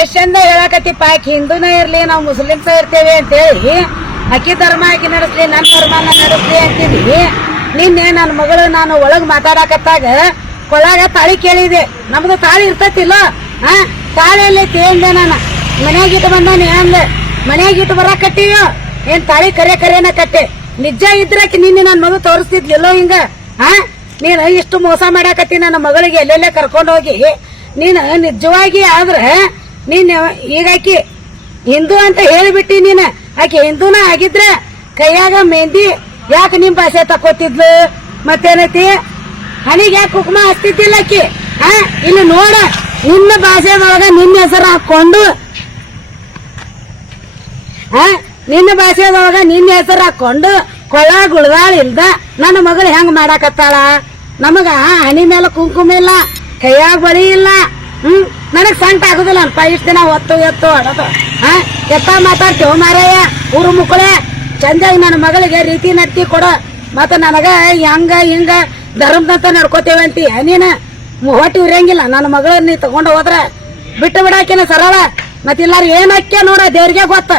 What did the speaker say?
ಎಷ್ಟ್ ಚಂದ ಹೇಳಕತ್ತಿಪ್ಪ ಆಕಿ ಹಿಂದೂನ ಇರ್ಲಿ ನಾವು ಮುಸ್ಲಿಮ್ಸ ಇರ್ತೇವೆ ಅಂತ ಹೇಳಿ ಅಕ್ಕಿ ಧರ್ಮ ಆಕಿ ನಡೆಸ್ಲಿ ನನ್ನ ಧರ್ಮನ ನಡೆಸ್ಲಿ ಅಂತಿದ್ವಿ. ನಿನ್ನೆ ನನ್ನ ಮಗಳು ನಾನು ಒಳಗ್ ಮಾತಾಡಕತ್ತಾಗ ಕೊಳಾಗ ತಾಳಿ ಕೇಳಿದೆ. ನಮ್ದು ತಾಳಿ ಇರ್ತತಿಲ್ಲ, ತಾಳಿ ಎಲ್ಲ ತೇಂದೆ ನಾನು ಮನ್ಯಾಗ ಇಟ್ಟು ಬಂದಾನೆ ಅಂದೆ. ಮನ್ಯಾಗ ಇಟ್ಟು ಬರಾಕತ್ತೀವ ಏನ್ ತಾಳಿ ಕರೆನ ಕಟ್ಟೆ. ನಿಜ ಇದ್ರಾಕಿ ನಿನ್ನೆ ನನ್ನ ಮಗು ತೋರಿಸ್ತಿದ್ಲಿಲ್ಲೋ ಹಿಂಗ. ನೀನು ಇಷ್ಟು ಮೋಸ ಮಾಡಾಕತ್ತಿ ನನ್ನ ಮಗಳಿಗೆ ಎಲ್ಲೆಲ್ಲೇ ಕರ್ಕೊಂಡು ಹೋಗಿ. ನೀನು ನಿಜವಾಗಿ ಆದ್ರೆ ನೀನ್ ಈಗ ಆಕಿ ಹಿಂದೂ ಅಂತ ಹೇಳಿಬಿಟ್ಟಿ. ನೀನ್ ಆಕಿ ಹಿಂದೂನ ಆಗಿದ್ರೆ ಕೈಯಾಗ ಮೆಹಂದಿ ಯಾಕೆ ನಿಮ್ ಭಾಷೆ ತಕೋತಿದ್ಲು? ಮತ್ತೇನೈತಿ ಹಣಿಗೆ ಯಾಕೆ ಕುಕ್ಮ ಹಚ್ತಿದ್ದಿಲ್ಲ ಆಕಿ? ಇಲ್ಲಿ ನೋಡ, ನಿನ್ನ ಭಾಷೆದೊಳಗ ನಿನ್ನ ಹೆಸರು ಹಾಕೊಂಡು ನಿನ್ನ ಭಾಷೆದೊಳಗ ನಿನ್ನ ಹೆಸರು ಹಾಕೊಂಡು ಕೊಳ ಗುಳದಾಳಿಂದ ನನ್ನ ಮಗಳು ಹೆಂಗ್ ಮಾಡಾಕತ್ತಾಳ? ನಮಗ ಹನಿ ಮೇಲೆ ಕುಂಕುಮ ಇಲ್ಲ, ಕೈಯಾಗ ಬಳಿ ಇಲ್ಲ. ನನಗ್ ಸಂಕಟ ಆಗುದಿಲ್ಲ ಅನ್ಪ. ಇಷ್ಟ ದಿನ ಹೊತ್ತು ಎತ್ತು ಹೊಡೋದು ಎತ್ತ ಮಾತಾಡ್ತೇವ ಮಾರಯ್ಯ. ಊರು ಮುಕ್ಕಳೆ ಚಂದಾಗಿ ನನ್ನ ಮಗಳಿಗೆ ರೀತಿ ನಡ್ತಿ ಕೊಡ. ಮತ್ತ ನನಗ ಹಂಗ ಹಿಂಗ ಧರ್ಮದಂತ ನಡ್ಕೋತೇವೆ ಅಂತೀಯ ನೀನ. ಹೊಟ್ಟಿ ಉರಿಯಂಗಿಲ್ಲ ನನ್ನ ಮಗಳನ್ನ ನೀ ತಗೊಂಡು ಹೋದ್ರ ಬಿಟ್ಟು ಬಿಡಾಕಿನ ಸರಳ. ಮತ್ತಿಲ್ಲಾರ ಏನ್ ಹಾಕ್ಯ ನೋಡ, ದೇವ್ರಿಗೆ ಗೊತ್ತ.